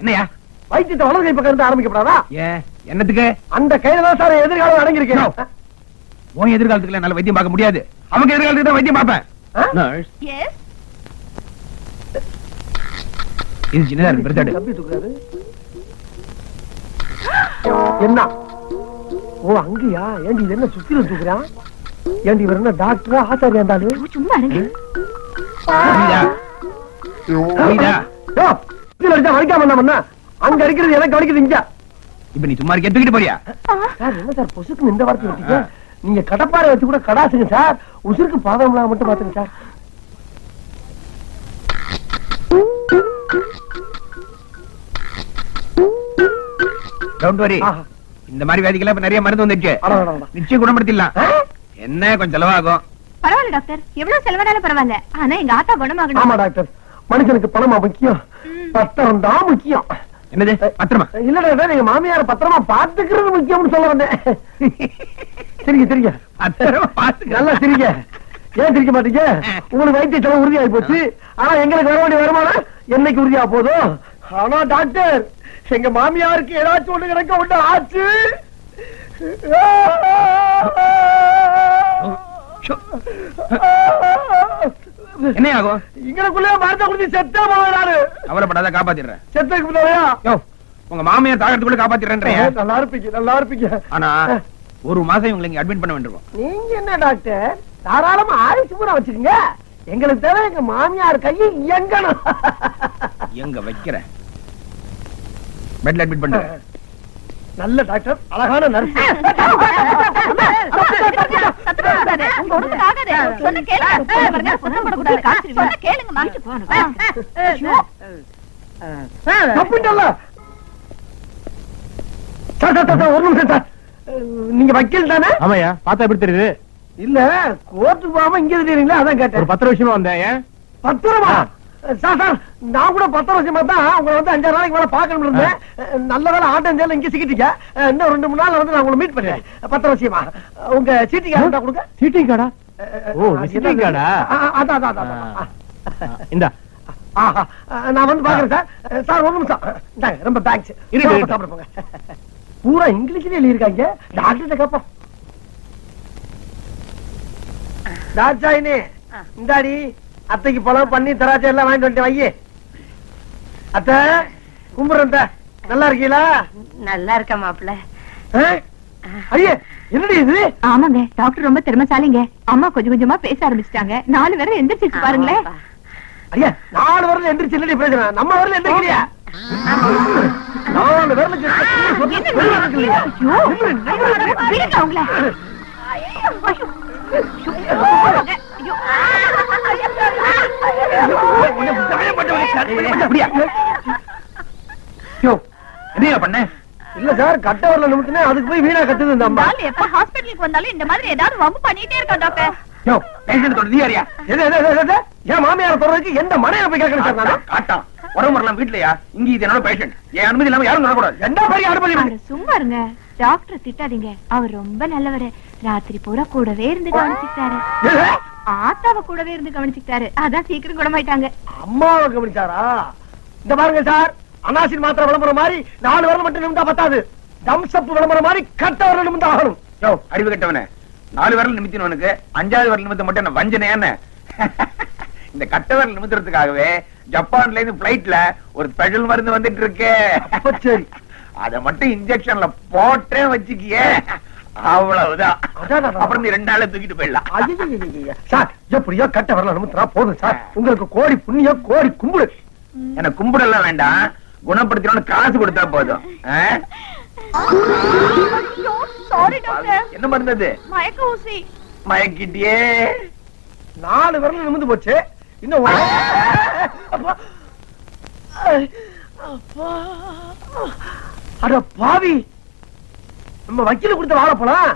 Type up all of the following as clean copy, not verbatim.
என்னையா வைத்தியத்தை வலது கை பக்கம் இருந்து ஆரம்பிக்கப்படாதா? ஏன் என்னத்துக்கு? அந்த கையில தான் சார் எதிர்காலம் அடங்கியிருக்கேன். உன் எதிர்காலத்துக்கு என்னால வைத்தியம் பார்க்க முடியாது. அவங்க எதிர்காலத்துக்கு தான் வைத்தியம் பார்ப்பேன். இது சின்னதா இருக்கு, பெருசாடு. என்ன? ஓ அங்கயா? ஏண்டி இது என்ன சுத்தில தூக்குறான்? ஏண்டி இவர் என்ன டாக்டரா ஆச்சாரியா இருந்தாலும்? சும்மா இருங்க. வலிக்காம என்ன அங்க அடிக்கிறது எனக்கு வலிக்குது இங்க. இப்ப நீ சும்மா இருக்க தூக்கிட்டு போறியா? சார் என்ன சார் பொசுக்கு இந்த வார்த்தை வச்சீங்க? நீங்க கடப்பாறை வச்சு கூட கடாசுங்க சார். உசுருக்கு பாதம் மட்டும் பாத்துங்க சார். Don't worry. இந்த மாதிரி வியாதிக்கெல்லாம் இப்ப நிறைய மருந்து வந்துச்சு. நிச்சயம் குணப்படுத்திடலாம். என்ன கொஞ்சம் செலவாகும். பரவாயில்ல டாக்டர், எவ்வளவு செலவானாலும் பரவாயில்ல. ஆனா எங்க ஆத்தா குணமாகணும். ஆமா டாக்டர், மனுஷனுக்கு பணமா முக்கியம், பத்திரம் தான் முக்கியம். என்னது பத்திரமா? இல்ல டாக்டர், எங்க மாமியார பத்திரமா பாத்துக்கிறது முக்கியம்னு சொல்ல வந்தேன். சரிங்க சரிங்க, பத்திரமா பாத்து. நல்லா சரிங்க. ஏன் சிரிக்க மாட்டீங்க? உங்களுக்கு வைத்திய செலவு உறுதியாகி போச்சு. ஆனா எங்களுக்கு வர வேண்டிய வருமானம் என்னைக்கு உறுதியா போதும்? ஆனா டாக்டர், எங்க மாமியாருக்கு ஏதாச்சும் ஒண்ணு கிடைக்க ஒண்ணு ஆச்சு. என்ன ஆகும்? இங்களுக்குள்ளே மருந்த குடிச்சு செத்தே போவாரு. கவலைப்படாத, காப்பாத்திடுறேன். செத்துக்கு பிள்ளையா? உங்க மாமியார் தாகத்துக்குள்ள காப்பாத்திடுறேன். நல்லா இருப்பீங்க நல்லா இருப்பீங்க. ஆனா ஒரு மாசம் இவங்களை இங்க அட்மிட் பண்ண வேண்டியிருக்கும். நீங்க என்ன டாக்டர், தாராளமா ஆயுசு பூரா வச்சுக்கீங்க. எங்களுக்கு தேவை எங்க மாமியார் கையை எங்கணும். எங்க வைக்கிறேன், பெட்ல அட்மிட் பண்றேன். நல்ல டாக்டர், அழகான நர்ஸ். ஒரு நிமிஷம் சார், நீங்க வக்கீல் தானே? ஆமாயா, பார்த்தா எப்படி தெரியுது? இல்ல கோர்ட்டுக்கு போகாம இங்க தெரியுங்களா, அதான் கேட்டேன். ஒரு 10 வருஷமா வந்தேன். 10 ரூபா சார்? சார் நான் கூட 10 வருஷமா தான் உங்களை வந்து 5 நாளைக்கு மேல பாக்கணும் இருந்தேன். நல்ல வேலை ஆட்டம் சேல இங்க சிக்கிட்டீங்க. இன்னும் 2-3 நாள் வந்து நான் உங்களை மீட் பண்ணேன். 10 வருஷமா உங்க சீட்டிங் கார்டு கொடுங்க. சீட்டிங் கார்டா? ஓ சீட்டிங் கார்டா? அதான் அதான் அதான். இந்தா. நான் வந்து பாக்குறேன் சார். சார் ஒரு நிமிஷம் இந்தாங்க, ரொம்ப தேங்க்ஸ். சாப்பிட போங்க. பூரா இங்கிலீஷ்ல எழுதிருக்காங்க. டாக்டர் கேப்போம். தாட்சாயினி இந்தாடி, அத்தைக்கு பழம் பண்ணி திராட்சை எல்லாம் வாங்கிட்டு வந்துட்டு வையே. அத்தை கும்பிடுறேன். நல்லா இருக்கீங்களா? நல்லா இருக்க மாப்பிள்ள. ஐயே என்னடி இது? ஆமாங்க, டாக்டர் ரொம்ப திறமைசாலிங்க. அம்மா கொஞ்சம் கொஞ்சமா பேச ஆரம்பிச்சிட்டாங்க. 4 பேரும் எந்திரிச்சு பாருங்களேன். ஐயா 4 வரல எந்திரிச்சு இல்லடி பேசுறேன். நம்ம வரல எந்திரிக்கலையா? 4 வரல என்ன பண்ண? இல்ல சார், கட்ட வரல நிமித்தினே அதுக்கு போய் வீணா கட்டுது இந்த அம்மா. எப்ப ஹாஸ்பிடலுக்கு வந்தாலும் இந்த மாதிரி ஏதாவது வம்பு பண்ணிட்டே இருக்கா டாக்டர். என் மாமியார சொல்றதுக்கு எந்த மனையில போய் கேட்கணும் சார்? காட்டான் உடம்பு வரலாம் வீட்லயா? இங்க இது என்னோட பேஷண்ட். என் அனுமதி இல்லாம யாரும் வரக்கூடாது. என்ன பெரிய அனுமதி? சும்மா இருங்க டாக்டர், திட்டாதீங்க. அவர் ரொம்ப நல்லவரு. ராத்திரி பூரா கூடவே இருந்து கவனிச்சுட்டாரு. ஆத்தாவை கூடவே இருந்து கவனிச்சுட்டாரு. அதான் சீக்கிரம் குணமாயிட்டாங்க. அம்மாவை கவனிச்சாரா? இந்த பாருங்க சார், அனாசின் மாத்திரை விளம்பரம் மாதிரி 4 வரல மட்டும் நிமிந்தா பத்தாது. தம்சப் விளம்பரம் மாதிரி கட்ட வரல நிமிந்தா ஆகணும். அறிவு கட்டவனே, 4 வரல நிமித்தினவனுக்கு 5வது வரல நிமித்த மட்டும் என்ன வஞ்சனை? என்ன இந்த கட்ட வரல நிமித்துறதுக்காகவே ஜப்பான்ல இருந்து பிளைட்ல ஒரு ஸ்பெஷல் மருந்து வந்துட்டு இருக்கு. சரி, அத மட்டும் இன்ஜெக்ஷன்ல போட்டே வச்சுக்கியே, அவ்வளவுதான். அப்புறம் நீ 2 நாள்ல தூக்கிட்டு போயிடலாம். சார் எப்படியோ கட்ட வரல நிமித்தினா போதும் சார். உங்களுக்கு கோடி புண்ணியம், கோடி கும்பிடு. எனக்கு கும்பிடலாம் வேண்டாம், குணப்படுத்தணும்னு காசு கொடுத்தா போதும். என்ன மருந்தது? மயக்க ஊசி. மயக்கிட்டியே. 4 வரல நிமிந்து போச்சு. இன்னும் அட பாவி, நம்ம வக்கீல கொடுத்த வாழைப்பழம்.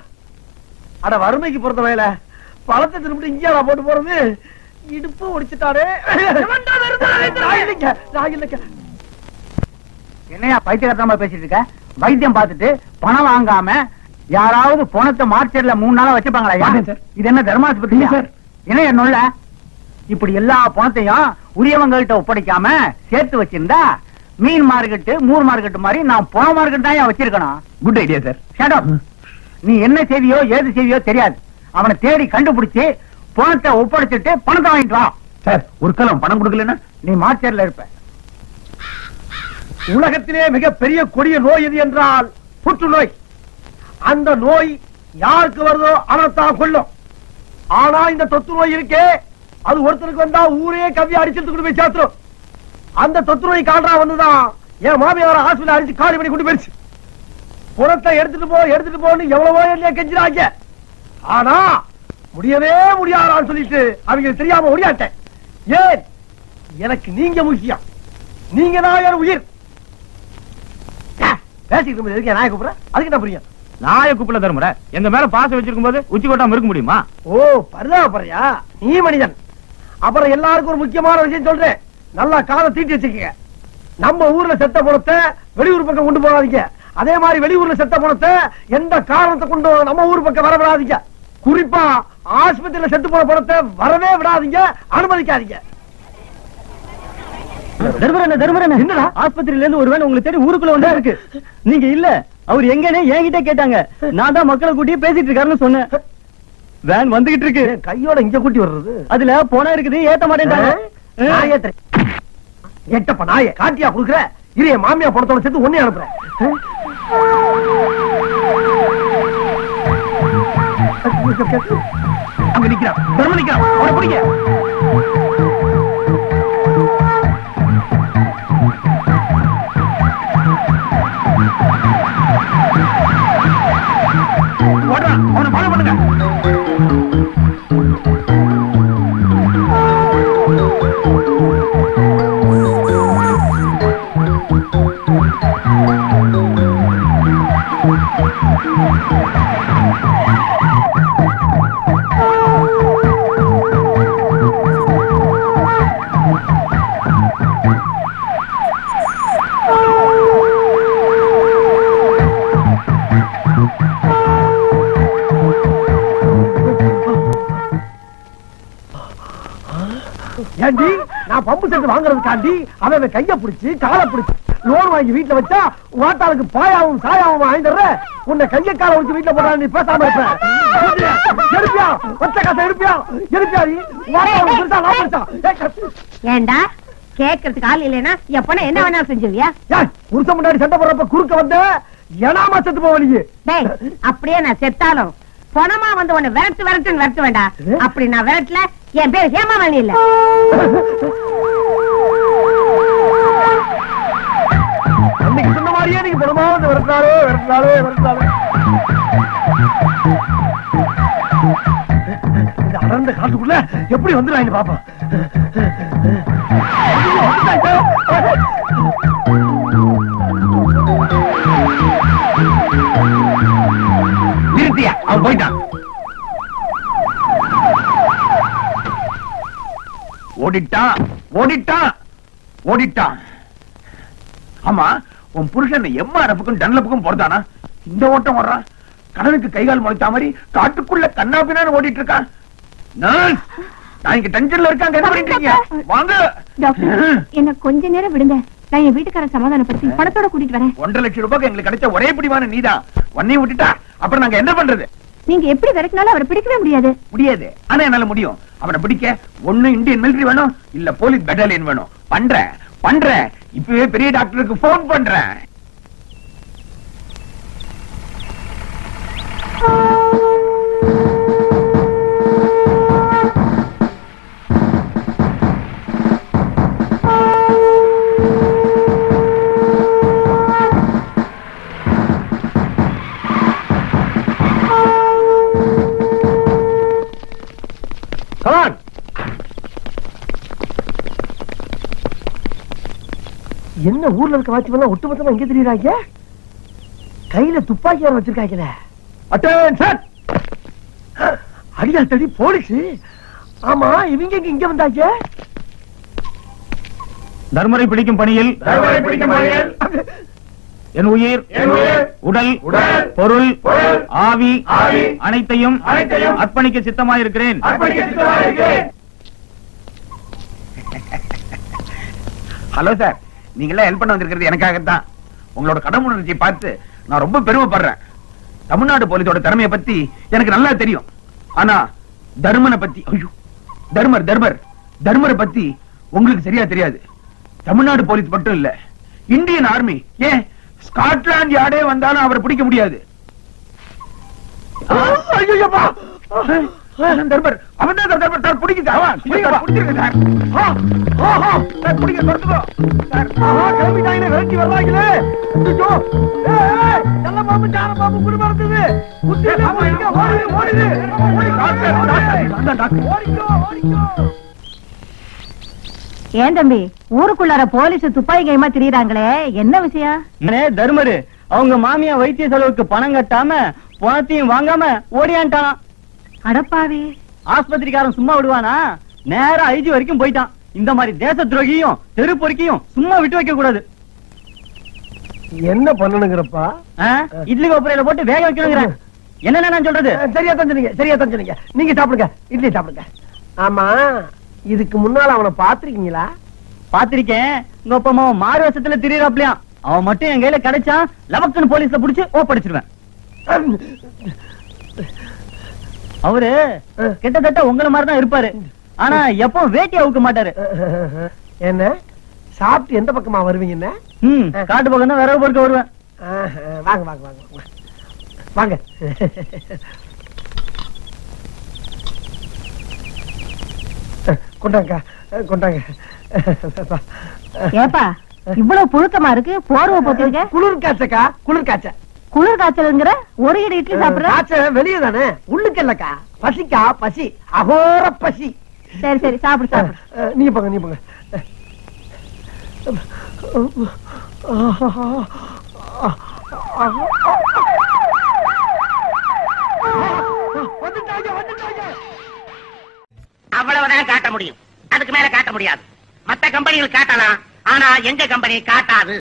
அட வறுமைக்கு பொறுத்த வயல பழத்தை திரும்பிட்டு இங்கே போட்டு போறது. இடுப்பு ஒடிச்சுட்டாரு. என்னையா பைத்தியக்காரமா பேசிட்டு இருக்க? வைத்தியம் பார்த்துட்டு பணம் வாங்காம யாராவது பணத்தை மார்ச்சர்ல 3 நாளா வச்சுப்பாங்களா? இது என்ன தர்மாஸ்பத்திரி சார்? என்ன என்னுள்ள இப்படி எல்லா பணத்தையும் உரியவங்கள்ட்ட ஒப்படைக்காம சேர்த்து வச்சிருந்தா மீன் மார்க்கெட்டு மூர் மார்க்கெட் மாதிரி நான் போன மார்க்கெட் தான் வச்சிருக்கணும். Good idea sir. Shut up. நீ என்ன செய்தியோ ஏது செய்தியோ தெரியாது. அவனை தேடி கண்டுபிடிச்சு பணத்தை ஒப்படைச்சிட்டு பணத்தை வாங்கிட்டு வா. சார் ஒரு காலம் பணம் கொடுக்கலன்னா நீ மார்ச்சேர்ல இருப்ப. உலகத்திலே மிகப்பெரிய கொடிய நோய் எது என்றால் புற்றுநோய். அந்த நோய் யாருக்கு வருதோ அவனைத்தான் கொல்லும். ஆனா இந்த தொற்று நோய் இருக்கே, அது ஒருத்தருக்கு வந்தா ஊரே கவ்வி அடிச்சு கொண்டு போய் சேர்த்துரும். அந்த தொற்று நோய் காரணம் வந்துதான் என் மாமியார ஹாஸ்பிட்டல் அடிச்சு காலி பண்ணி கொண்டு போயிருச்சு. புறத்தை எடுத்துட்டு போன்னு எவ்வளவோ என்ன கெஞ்சிராங்க. ஆனா முடியவே முடியாதான்னு சொல்லிட்டு அவங்க தெரியாம முடியாட்டேன். ஏன்? எனக்கு நீங்க முக்கியம். நீங்க தான் என் உயிர். பேசிக்கிட்டு இருக்கேன். நாயை கூப்பிடுறேன், அதுக்கு என்ன புரியும்? நாய கூப்பிட தருமுறை எங்க மேல பாசம் வச்சிருக்கும் போது உச்சி கொட்டாம இருக்க முடியுமா? ஓ, பரிதாபப்படுறியா? நீ மனிதன். அப்புறம் எல்லாருக்கும் ஒரு முக்கியமான விஷயம் சொல்றேன், நல்லா காதை தீட்டி வச்சுக்கங்க. நம்ம ஊர்ல செத்த பணத்தை வெளியூர் பக்கம் கொண்டு போகாதீங்க. அதே மாதிரி வெளியூர்ல செத்த பணத்தை எந்த காரணத்தை கொண்டு நம்ம ஊர் பக்கம் வர விடாதீங்க. குறிப்பா ஆஸ்பத்திரியில செத்து போன பணத்தை வரவே விடாதீங்க, அனுமதிக்காதீங்க. என்னடா ஆஸ்பத்திரியில இருந்து ஒருவேளை உங்களுக்கு தேடி ஊருக்குள்ள வந்தா இருக்கு. நீங்க இல்ல, அவர் எங்கன்னு என்கிட்ட கேட்டாங்க. நான் தான் மக்களை கூட்டி பேசிட்டு இருக்காருன்னு சொன்னேன். வேன் வந்துகிட்டு இருக்கு. கையோட இங்க கூட்டி வர்றது, அதுல போனா இருக்குது, ஏத்த மாட்டேன்டாங்க. நான் ஏத்துறேன். எட்டப்ப நாய காட்டியா குடுக்குற? இரு, என் மாமியா பணத்தோட சேர்த்து ஒன்னே அனுப்புறேன். அங்க நிக்கிறான், தர்ம நிக்கிறான், அவனை பிடிங்க. ஓடுறான், அவனை ஃபாலோ பண்ணுங்க. ஏண்டி, நான் பம்பு செட்டு வாங்குறதுக்காண்டி அவன் கைய பிடிச்சு காலை பிடிச்சு லோன் வாங்கி வீட்டுல வச்சா வாட்டாளுக்கு பாயாவும் சாயாவும் வாங்கிடுற. உன்னை கைய காலை வச்சு வீட்டுல போடா, நீ பேசாம இருப்ப. எடுப்பியா? ஒத்த காசை எடுப்பியா? எடுப்பியா? ஏண்டா கேக்குறதுக்கு ஆள் இல்லைன்னா எப்பனா என்ன வேணாலும் செஞ்சுவியா? புருஷன் முன்னாடி சண்டை போடுறப்ப குறுக்க வந்த ஏனாமா செத்து போவீங்க. டேய், அப்படியே நான் செத்தாலும் பொணமா வந்து உன்னை விரட்டு வேண்டாம். அப்படி நான் விரட்டல, என் பேர் ஹேமாவளி இல்ல. அன்னைக்கு சொன்ன மாதிரியே நீங்க பொணமா வந்து விரட்டினாலே. இந்த அடர்ந்த காட்டுக்குள்ள எப்படி வந்துடுறாங்க பாப்பா. நிறுத்தியா, அவன் போயிட்டான். ஓடிட்டான். ஆமா, உன் புருஷன் எம்ஆர்எஃப்க்கும் டன்லப்புக்கும் போறதானா? இந்த ஓட்டம் ஓடுறான். கடலுக்கு கைகால் முளைச்சா மாதிரி காட்டுக்குள்ள கண்ணாபின்னு ஓடிட்டு இருக்கான். நான் இங்க டென்ஷன்ல இருக்காங்க. என்ன பண்ணிட்டு இருக்கீங்க? வாங்க டாக்டர், என்ன கொஞ்ச நேரம் விடுங்க. நான் என் வீட்டுக்காரன் சமாதானப்படுத்தி பணத்தோட கூட்டிட்டு வரேன். 1.5 லட்சம் ரூபாய்க்கு எங்களுக்கு கிடைச்ச ஒரே பிடிவான நீதான். ஒன்னையும் விட்டுட்டா அப்புறம் நாங்க என்ன பண்றது? நீங்க எப்படி விரட்டினாலும் அவரை பிடிக்கவே முடியாது. ஆனா என்னால முடியும். அவனை பிடிக்க ஒண்ணு இந்தியன் மிலிட்டரி வேணும், இல்ல போலீஸ் பெட்டாலியன் வேணும். பண்றேன். இப்பவே பெரிய டாக்டருக்கு போன் பண்றேன். என்ன ஊர்ல இருக்க வாட்ச்மேன் ஒட்டுமொத்தமா எங்க தெரியுறாங்க? கையில துப்பாக்கி வர வச்சிருக்காங்களே. அட்டென்ஷன்! அடியால் தடி போலீஸ். ஆமா, இவங்க இங்க வந்தாங்க. தர்மரை பிடிக்கும் பணியில் என் உயிர், உடல், பொருள், ஆவி அனைத்தையும் அர்ப்பணிக்க சித்தமாயிருக்கிறேன். ஹலோ சார், நீங்க எல்லாம் ஹெல்ப் பண்ண வந்திருக்கிறது எனக்காகத்தான். உங்களோட கடமுணர்ச்சியை பார்த்து நான் ரொம்ப பெருமைப்படுறேன். தமிழ்நாடு போலீஸோட திறமையை பத்தி எனக்கு நல்லா தெரியும். ஆனா தர்மனை பத்தி, ஐயோ தர்மரை பத்தி உங்களுக்கு சரியா தெரியாது. தமிழ்நாடு போலீஸ் மட்டும் இல்ல, இந்தியன் ஆர்மி, ஏன் ஸ்காட்லாந்து யார்டே வந்தாலும் அவரை பிடிக்க முடியாது. தர்மர் அவன் தான் தர்மர் சார். பிடிக்குது அவன் பிடிச்சிருக்கு சார். பிடிக்க சொல்லுங்க சார். கிளம்பிட்டாங்க, விரட்டி வர்றாங்களே. நல்ல பாம்பு சார பாம்பு குடும்பம் இருந்தது. ஏன் தம்பி ஊருக்குள்ளார போலீஸ் துப்பாக்கி கைமா திரியறாங்களே, என்ன விஷயம்? தர்மரு அவங்க மாமியா வைத்திய செலவுக்கு பணம் கட்டாம பணத்தையும் வாங்காம ஓடியான்ட்டான். அடப்பாவி, ஆஸ்பத்திரிக்காரன் சும்மா விடுவானா? நேரா ஐஜி வரைக்கும் போயிட்டான். இந்த மாதிரி தேச துரோகியும் தெரு பொறுக்கியும் சும்மா விட்டு வைக்க கூடாது. என்ன பண்ணணுங்கிறப்பா? இட்லி கோப்பரையில போட்டு வேக வைக்கணுங்கிற. என்ன நான் சொல்றது? சரியா தான் சொன்னீங்க. நீங்க சாப்பிடுங்க, இட்லி சாப்பிடுங்க. ஆமா, இதுக்கு முன்னால அவனை பாத்திருக்கீங்களா? பாத்திருக்கேன். உங்க அப்பா அம்மா மாறு வருஷத்துல திரியறாப்லையா? அவன் மட்டும் என் கையில கிடைச்சான், லபக்குன்னு போலீஸ்ல புடிச்சு ஒப்படைச்சிருவேன். அவரு கிட்டத்தட்ட உங்கள மாதிரிதான் இருப்பாரு. ஆனா எப்போ வேட்டி அவுக்க மாட்டாரு. என்ன சாப்பிட்டு எந்த பக்கமா வருவீங்க? காட்டு பக்கம் தான் விறகு பொறுக்க வருவேன். வாங்க வாங்க வாங்க வாங்க. கொண்டாங்க கொண்டாங்க. ஏப்பா இவ்வளவு புழுக்கமா இருக்கு, போர்வை போட்டுருக்க. குளிர் காய்ச்சக்கா, குளிர் காய்ச்ச. குளிர் காய்ச்சல்ங்கிற ஒரு இடி இட்லி சாப்பிடுற? காய்ச்சல் வெளியே தானே, உள்ளுக்கு இல்லக்கா. பசிக்கா பசி, அகோர பசி. சரி சரி சாப்பிடு சாப்பிடு. நீங்க போங்க நீங்க போங்க. அவ்வளவுதான் காட்ட முடியும், அதுக்கு மேல காட்ட முடியாது. மத்த கம்பெனிகள் காட்டலாம், ஆனா எங்க கம்பெனி காட்டாது.